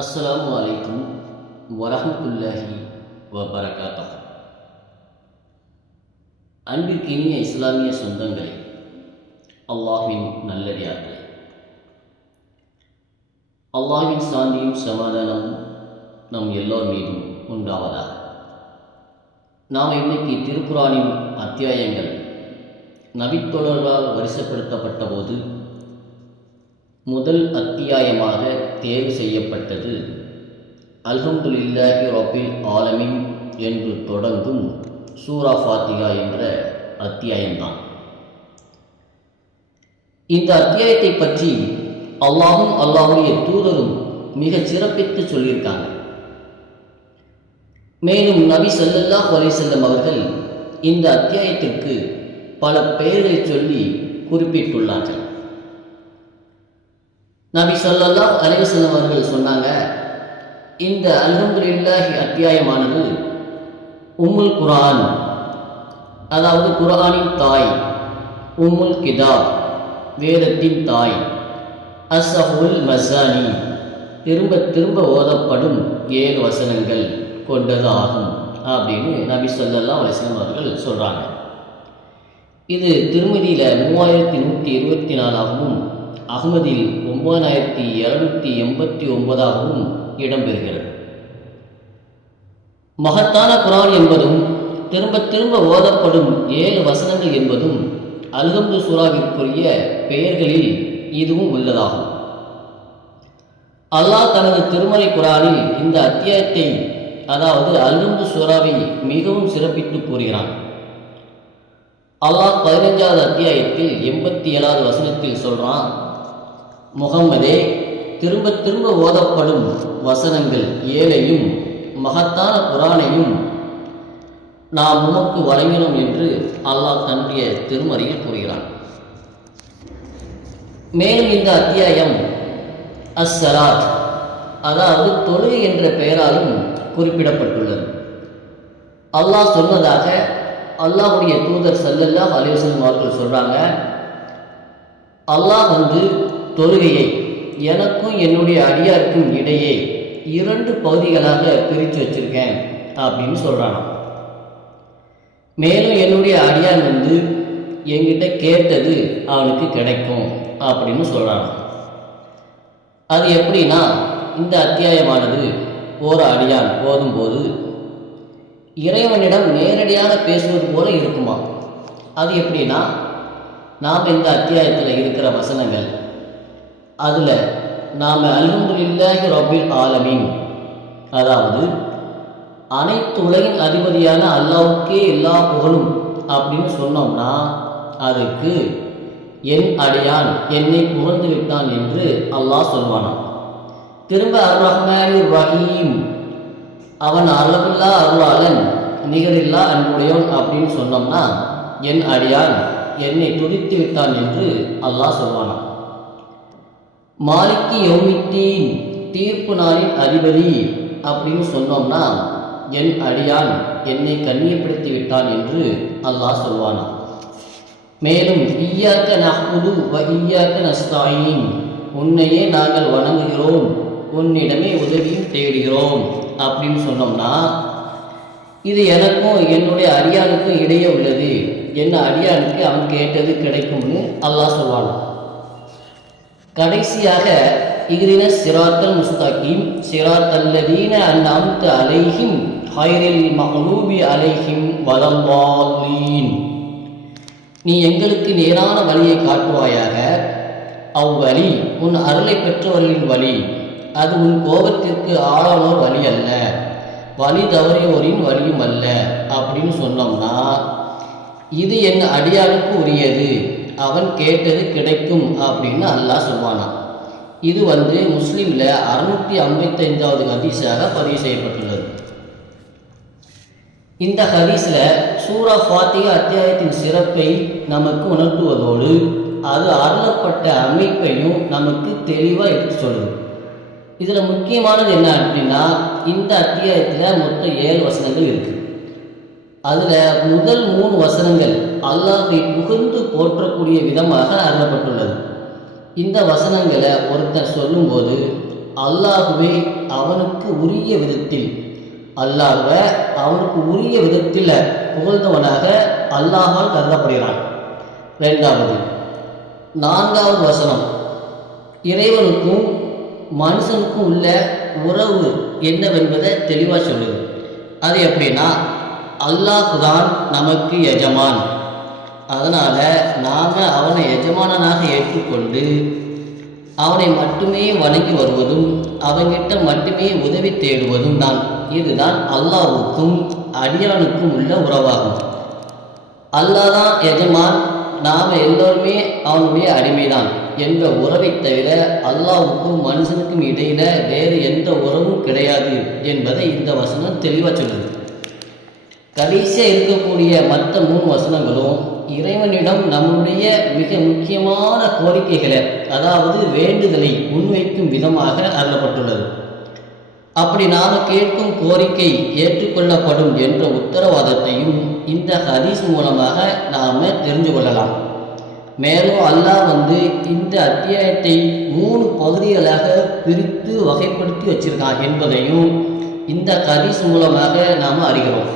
அஸ்ஸலாமு அலைக்கும் வரஹ்மத்துல்லாஹி வபரகாத்துஹு. அன்பிற்கினிய இஸ்லாமிய சொந்தங்களே, அல்லாஹ்வின் நல்லடியார்களே, அல்லாஹ்வின் சாந்தியும் சமாதானமும் நம் எல்லோர் மீதும் உண்டாவதாக. நாம் இன்னைக்கு திருக்குரானின் அத்தியாயங்கள் நபித்தோழர்களால் வரிசைப்படுத்தப்பட்ட போது முதல் அத்தியாயமாக தேர்வு செய்யப்பட்டது அல்ஹம்துலில்லாஹி ரப்பில் ஆலமீன் என்று தொடங்கும் சூரா ஃபாத்திஹா என்ற அத்தியாயம்தான். இந்த அத்தியாயத்தை பற்றி அல்லாஹும் அல்லாஹுடைய தூதரும் மிக சிறப்பித்து சொல்லியிருக்காங்க. மேலும் நபி ஸல்லல்லாஹு அலைஹி வஸல்லம் அவர்கள் இந்த அத்தியாயத்திற்கு பல பெயர்களை சொல்லி குறிப்பிட்டுள்ளார்கள். நபி ஸல்லல்லாஹு அலைஹி வஸல்லம் அவர்கள் சொன்னாங்க, இந்த அல்ஹம்துலில்லாஹி அத்தியாயமானது உம்முல் குர்ஆன், அதாவது குர்ஆனின் தாய், உம்முல் கிதாப் வேதத்தின் தாய், அஸ்ஹபுல் மஸானி திரும்ப திரும்ப ஓதப்படும் 7 வசனங்கள் கொண்டது ஆகும் அப்படின்னு நபி ஸல்லல்லாஹு அலைஹி வஸல்லம் அவர்கள் சொல்கிறாங்க. இது திருமதியில் 3124ஆகவும் அஹ்மதில் 9789ஆகவும் இடம்பெறுகிறது. மகத்தான குர்ஆன் என்பதும் திரும்ப திரும்ப ஓதப்படும் 7 வசனங்கள் என்பதும் அல்ஹம்து சூராவிற்குரிய பெயர்களில் இதுவும் உள்ளதாகும். அல்லாஹ் தனது திருமறை குர்ஆனில் இந்த அத்தியாயத்தை, அதாவது அல்ஹம்து சூராவை மிகவும் சிறப்பித்து கூறுகிறான். அல்லாஹ் 15வது அத்தியாயத்தில் 87வது வசனத்தில் சொல்றான், முகம்மதே, திரும்ப திரும்ப ஓதப்படும் வசனங்கள் 7ஐயும் மகத்தான குர்ஆனையும் நாம் உமக்கு வழங்கினோம் என்று அல்லாஹ் தன்னுடைய திருமறையில் கூறுகிறான். மேலும் இந்த அத்தியாயம் அஸ்ஸலாத், அதாவது தொழுகை என்ற பெயராலும் குறிப்பிடப்பட்டுள்ளது. அல்லாஹ் சொன்னதாக அல்லாஹ்வுடைய தூதர் ஸல்லல்லாஹு அலைஹி வஸல்லம் அவர்கள் சொல்றாங்க, அல்லாஹ் தொழுகையை எனக்கும் என்னுடைய அடியாருக்கும் இடையே 2 பகுதிகளாக பிரித்து வச்சிருக்கேன் அப்படின்னு சொல்றாங்க. மேலும் என்னுடைய அடியான் என்கிட்ட கேட்டது அவனுக்கு கிடைக்கும் அப்படின்னு சொல்றாங்க. அது எப்படின்னா, இந்த அத்தியாயமானது ஒரு அடியான் ஓதும்போது இறைவனிடம் நேரடியாக பேசுவது போல இருக்குமா. அது எப்படின்னா, நாம் இந்த அத்தியாயத்தில் இருக்கிற வசனங்கள், அதில் நாம் அல்ஹம்துலில்லாஹி ரப்பில் ஆலமீன், அதாவது அனைத்து உலகின் அதிபதியான அல்லாஹ்வுக்கே எல்லா புகழும் அப்படின்னு சொன்னோம்னா, அதுக்கு என் அடியான் என்னை புகழ்ந்து விட்டான் என்று அல்லாஹ் சொல்வானாம். திரும்ப அர் ரஹ்மானிர் ரஹீம், அவன் அளவில்லா அருளாளன், நிகரில்லா அன்புடையவன் அப்படின்னு சொன்னோம்னா, என் அடியான் என்னை துதித்து விட்டான் என்று அல்லாஹ் சொல்வானாம். மாலிக்கி யௌமித்தீன், தீர்ப்பு நாளின் அதிபதி அப்படின்னு சொன்னோம்னா, என் அடியான் என்னை கண்ணியப்படுத்தி விட்டான் என்று அல்லாஹ் சொல்வானாம். மேலும் இய்யாக நஹ்முது வ இய்யாக நஸ்தாயீன், உன்னையே நாங்கள் வணங்குகிறோம், உன்னிடமே உதவியும் தேடுகிறோம் அப்படின்னு சொன்னோம்னா, இது எனக்கும் என்னுடைய அடியானுக்கும் இடையே உள்ளது, என்ன அடியானுக்கு அவன் கேட்டது கிடைக்கும்னு அல்லாஹ் சொல்வான். கடைசியாக இஹ்தின சிராத்தல் முஸ்தகீம் சிராத்தல்லதீன அன்அம்த அலைஹிம் ஹைரில் மக்லூபி அலைஹிம் வலல்லாலீன், நீ எங்களுக்கு நேரான வழியை காட்டுவாயாக, அவ்வழி உன் அருளை பெற்றவர்களின் வழி, அது உன் கோபத்திற்கு ஆளானோர் வழி அல்ல, வழி தவறியோரின் வழியும் அல்ல அப்படின்னு சொன்னோம்னா, இது என் அடியானுக்கு உரியது, அவன் கேட்டது கிடைக்கும் அப்படின்னு அல்லாஹ் சொல்வானாம். இது முஸ்லிம்ல 655வது ஹதீஸாக பதிவு செய்யப்பட்டுள்ளது. இந்த ஹதீஸ்ல சூரா ஃபாத்திஹா அத்தியாயத்தின் சிறப்பை நமக்கு உணர்த்துவதோடு அது அருளப்பட்ட அமைப்பையும் நமக்கு தெளிவாக எடுத்து சொல்லுது. இதில் முக்கியமானது என்ன அப்படின்னா, இந்த அத்தியாயத்தில் மொத்தம் 7 வசனங்கள் இருக்கு. அதில் முதல் 3 வசனங்கள் அல்லாஹ்வை புகழ்ந்து போற்றக்கூடிய விதமாக அருளப்பட்டுள்ளது. இந்த வசனங்களை ஒருத்தர் சொல்லும்போது அல்லாஹ்வே அவனுக்கு உரிய விதத்தில் புகழ்ந்தவனாக அல்லாஹால் கருதப்படுகிறான். இரண்டாவது, 4வது வசனம் இறைவனுக்கும் மனுஷனுக்கும் உள்ள உறவு என்னவென்பதை தெளிவாக சொல்லுது. அது எப்படின்னா, அல்லாஹுதான் நமக்கு எஜமான். அதனால் நாம் அவனை எஜமானனாக ஏற்றுக்கொண்டு அவனை மட்டுமே வணங்கி வருவதும் அவன்கிட்ட மட்டுமே உதவி தேடுவதும் தான். இதுதான் அல்லாஹ்வுக்கும் அடியானுக்கும் உள்ள உறவாகும். அல்லாஹ் தான் எஜமான், நாம் எல்லோருமே அவனுடைய அடிமைதான் என்ற உறவை தவிர அல்லாஹ்வுக்கும் மனுஷனுக்கும் இடையில வேறு எந்த உறவும் கிடையாது என்பதை இந்த வசனம் தெளிவாக சொல்லுது. கடைசியாக இருக்கக்கூடிய மற்ற 3 வசனங்களும் இறைவனிடம் நம்முடைய மிக முக்கியமான கோரிக்கைகளை, அதாவது வேண்டுதலை முன்வைக்கும் விதமாக அருளப்பட்டுள்ளது. அப்படி நாம் கேட்கும் கோரிக்கை ஏற்றுக்கொள்ளப்படும் என்ற உத்தரவாதத்தையும் இந்த ஹதீஸ் மூலமாக நாம் தெரிந்து கொள்ளலாம். மேலும் அல்லாஹ் இந்த அத்தியாயத்தை 3 பகுதிகளாக பிரித்து வகைப்படுத்தி வச்சிருக்கான் என்பதையும் இந்த ஹதீஸ் மூலமாக நாம் அறிகிறோம்.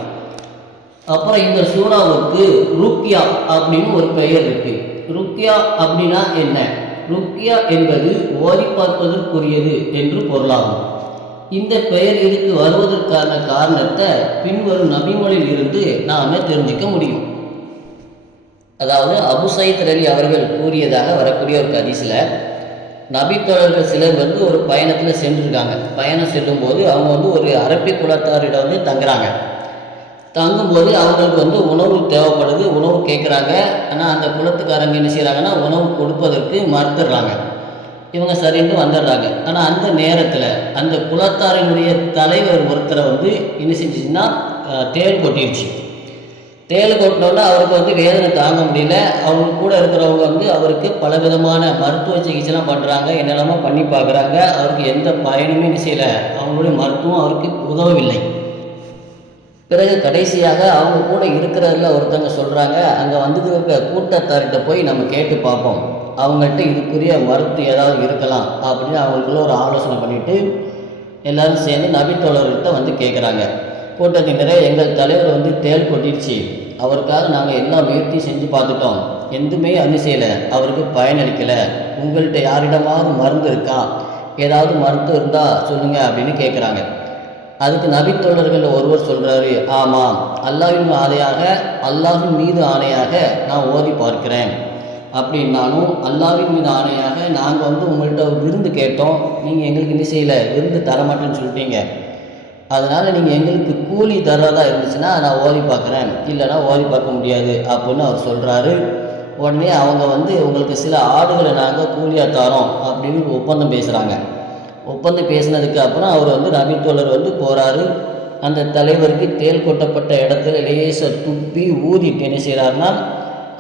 அப்புறம் இந்த சூறாவுக்கு ருக்யா அப்படின்னு ஒரு பெயர் இருக்கு. ருக்யா அப்படின்னா என்ன? ருக்யா என்பது ஓதி பார்ப்பதற்குரியது என்று பொருளாகும். இந்த பெயர் இதுக்கு வருவதற்கான காரணத்தை பின்வரும் நபிமொழியில் இருந்து நாம் தெரிஞ்சுக்க முடியும். அதாவது அபு சயீத் அலி அவர்கள் கூறியதாக வரக்கூடிய ஒரு ஹதீஸில், நபித்தோழர்கள் சிலர் ஒரு பயணத்தில் சென்றிருக்காங்க. பயணம் செல்லும்போது அவங்க ஒரு அரபி குலத்தாரிடம் தங்குறாங்க. தங்கும்போது அவங்களுக்கு உணவு தேவைப்படுது, உணவு கேட்குறாங்க. ஆனால் அந்த குலத்துக்காரங்க என்ன செய்கிறாங்கன்னா உணவு கொடுப்பதற்கு மறுத்துடுறாங்க. இவங்க சரின்ட்டு வந்துடுறாங்க. ஆனால் அந்த நேரத்தில் அந்த குலத்தாரினுடைய தலைவர் ஒருத்தரை என்ன செஞ்சிச்சுன்னா தேள் கொட்டிடுச்சு. தேள் கொட்டினோன்னா அவருக்கு வேதனை தாங்க முடியல. அவங்க கூட இருக்கிறவங்க அவருக்கு பலவிதமான மருத்துவ சிகிச்சைலாம் பண்ணுறாங்க, என்னெல்லாமோ பண்ணி பார்க்குறாங்க. அவருக்கு எந்த பயனுமே என்ன செய்யலை, அவங்களுடைய மருத்துவம் அவருக்கு உதவவில்லை. பிறகு கடைசியாக அவங்க கூட இருக்கிறதுல ஒருத்தவங்க சொல்கிறாங்க, அங்கே இருக்க கூட்டத்தார்கிட்ட போய் நம்ம கேட்டு பார்ப்போம், அவங்கள்ட்ட இதுக்குரிய மருத்துவம் ஏதாவது இருக்கலாம் அப்படின்னு அவங்களுக்குள்ள ஒரு ஆலோசனை பண்ணிவிட்டு எல்லோரும் சேர்ந்து நபித்தோழர்கிட்ட கேட்குறாங்க. கூட்டத்தினரை, எங்கள் தலைவர் தேள் கொட்டிடுச்சு, அவருக்காக நாங்கள் எல்லா முயற்சியும் செஞ்சு பார்த்துட்டோம், எதுவுமே செய்யலை, அவருக்கு பயனளிக்கலை. உங்கள்கிட்ட யாரிடமாவது மருந்து இருக்கா, ஏதாவது மருத்துவம் இருந்தால் சொல்லுங்கள் அப்படின்னு கேட்குறாங்க. அதுக்கு நபித்தோழர்கள் ஒருவர் சொல்கிறாரு, ஆமாம், அல்லாஹ்வின் மீது ஆணையாக நான் ஓதி பார்க்கிறேன். அப்படின்னாலும் அல்லாஹ்வின் மீது ஆணையாக நாங்கள் உங்கள்கிட்ட விருந்து கேட்டோம், நீங்கள் எங்களுக்கு என்ன செய்யலை, விருந்து தரமாட்டேன்னு சொல்லிட்டீங்க. அதனால் நீங்கள் எங்களுக்கு கூலி தர்றதா இருந்துச்சுன்னா நான் ஓதி பார்க்குறேன், இல்லைனா ஓதி பார்க்க முடியாது அப்படின்னு அவர் சொல்கிறாரு. உடனே அவங்க உங்களுக்கு சில ஆடுகளை நாங்கள் கூலியாக தரோம் அப்படின்னு ஒப்பந்தம் பேசுகிறாங்க. ஒப்பந்தம் பேசினதுக்கு அப்புறம் அவர் நபித்தோழர் போகிறாரு. அந்த தலைவருக்கு தேள் கொட்டப்பட்ட இடத்துல லேச துப்பி ஊதிட்டு என்ன செய்கிறாருன்னா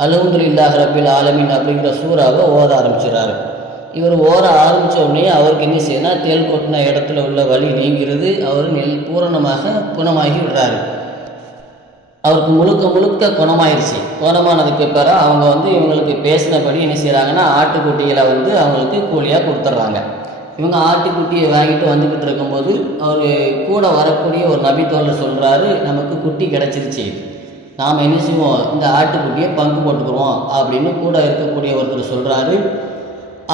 அல்ஹம்துலில்லாஹி ரப்பில் ஆலமீன் அப்படிங்கிற சூறாவை ஓத ஆரம்பிச்சிடறாரு. இவர் ஓத ஆரம்பித்த உடனே அவருக்கு என்ன செய்யணும்னா தேள் கொட்டின இடத்துல உள்ள வலி நீங்கிறது, அவர் பூரணமாக குணமாகி விடுறாரு. அவருக்கு முழுக்க குணமாயிருச்சு. குணமானதுக்கு பிறகு அவங்க இவங்களுக்கு பேசினபடி என்ன செய்கிறாங்கன்னா ஆட்டுக்குட்டிகளை அவங்களுக்கு கூலியாக கொடுத்துட்றாங்க. இவங்க ஆட்டுக்குட்டியை வாங்கிட்டு வந்துக்கிட்டு இருக்கும்போது அவர் கூட வரக்கூடிய ஒரு நபித்தோழர் சொல்கிறாரு, நமக்கு குட்டி கிடச்சிருச்சு, நாம் என்ன செய்வோம், இந்த ஆட்டுக்குட்டியை பங்கு போட்டுக்குருவோம் அப்படின்னு கூட இருக்கக்கூடிய ஒருத்தர் சொல்கிறாரு.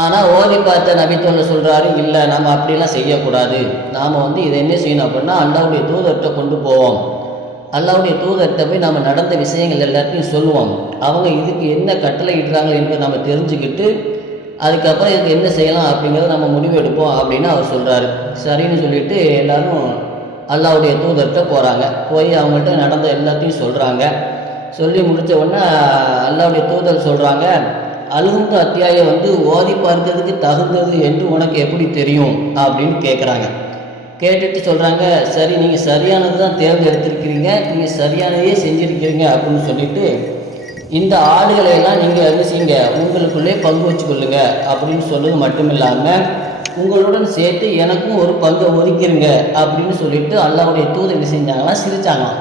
ஆனால் ஓதி பார்த்த நபித்தோழர் சொல்கிறாரு, இல்லை, நம்ம அப்படிலாம் செய்யக்கூடாது, நாம் இதை என்ன செய்யணும் அப்படின்னா அல்லாஹ்வுடைய தூதர்கிட்ட கொண்டு போவோம், அல்லாஹ்வுடைய தூதர்கிட்ட போய் நம்ம நடந்த விஷயங்கள் எல்லாத்தையும் சொல்லுவோம், அவங்க இதுக்கு என்ன கட்டளை இடுறாங்க என்பதை நம்ம தெரிஞ்சுக்கிட்டு அதுக்கப்புறம் இதுக்கு என்ன செய்யலாம் அப்படிங்கிறத நம்ம முடிவு எடுப்போம் அப்படின்னு அவர் சொல்கிறாரு. சரின்னு சொல்லிவிட்டு எல்லோரும் அல்லாஹ்வுடைய தூதர்கிட்ட போகிறாங்க. போய் அவங்கள்ட்ட நடந்த எல்லாத்தையும் சொல்கிறாங்க. சொல்லி முடித்த உடனே அல்லாஹ்வுடைய தூதர் சொல்கிறாங்க, அல்ஹம்து அத்தியாயம் ஓதி பார்க்கறதுக்கு தகுந்தது என்று உனக்கு எப்படி தெரியும் அப்படின்னு கேட்குறாங்க. கேட்டுட்டு சொல்கிறாங்க, சரி, நீங்கள் சரியானது தான் தேர்ந்தெடுத்திருக்கிறீங்க, நீங்கள் சரியானதையே செஞ்சுருக்கிறீங்க அப்படின்னு சொல்லிவிட்டு இந்த ஆடுகளை எல்லாம் நீங்கள் என்ன செய்யுங்க, உங்களுக்குள்ளே பங்கு வச்சுக்கொள்ளுங்க அப்படின்னு சொல்லுவது மட்டும் இல்லாமல் உங்களுடன் சேர்த்து எனக்கும் ஒரு பங்கை ஒதுக்கிருங்க அப்படின்னு சொல்லிட்டு அல்லாஹ்வுடைய தூதர் என்ன செஞ்சாங்கன்னா சிரிச்சாங்களாம்.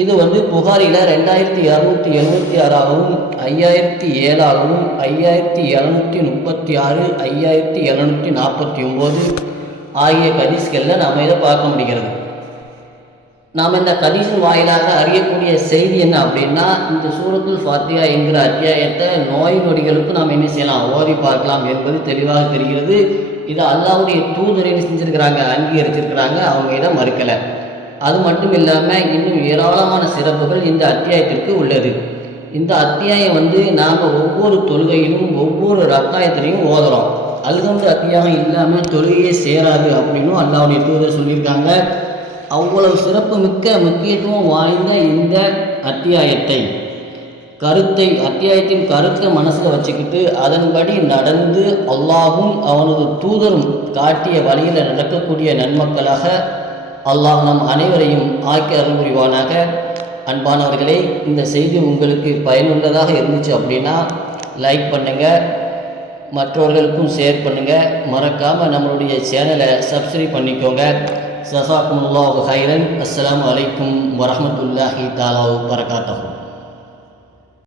இது புகாரில் 2276ஆகவும் 5007ஆகவும் 5736 5749 ஆகிய ஹதீஸ்களில் நாம் இதை பார்க்க முடிகிறது. நாம் இந்த ஹதீஸின் வாயிலாக அறியக்கூடிய செய்தி என்ன அப்படின்னா, இந்த சூரத்துல் ஃபாத்திஹா என்கிற அத்தியாயத்தை நோய் நொடிகளுக்கு நாம் என்ன செய்யலாம், ஓதி பார்க்கலாம் என்பது தெளிவாக தெரிகிறது. இதை அல்லாஹ்வுடைய தூதர் என்ன செஞ்சுருக்கிறாங்க, அங்கீகரிச்சிருக்கிறாங்க, அவங்க இதை மறுக்கலை. அது மட்டும் இல்லாமல் இன்னும் ஏராளமான சிறப்புகள் இந்த அத்தியாயத்திற்கு உள்ளது. இந்த அத்தியாயம் நாம் ஒவ்வொரு தொழுகையிலும் ஒவ்வொரு ரக்காயத்திலையும் ஓதுறோம். அது அத்தியாயம் இல்லாமல் தொழுகையே சேராது அப்படின்னும் அல்லாஹ்வுடைய தூதர் சொல்லியிருக்காங்க. அவ்வளவு சிறப்பு மிக்க முக்கியத்துவம் வாய்ந்த இந்த அத்தியாயத்தின் கருத்தை மனசில் வச்சுக்கிட்டு அதன்படி நடந்து அல்லாஹும் அவனது தூதரும் காட்டிய வழியில் நடக்கக்கூடிய நன்மக்களாக அல்லாஹ் நம் அனைவரையும் ஆக்கி அருள் புரிவானாக. அன்பானவர்களே, இந்த செய்தி உங்களுக்கு பயனுள்ளதாக இருந்துச்சு அப்படின்னா லைக் பண்ணுங்கள், மற்றவர்களுக்கும் ஷேர் பண்ணுங்கள், மறக்காமல் நம்மளுடைய சேனலை சப்ஸ்கிரைப் பண்ணிக்கோங்க. ஜஸாக்குமுல்லாஹு ஹைரன். அஸ்ஸலாமு அலைக்கும் வரஹ்மத்துல்லாஹி தஆலா வபரகாத்துஹு.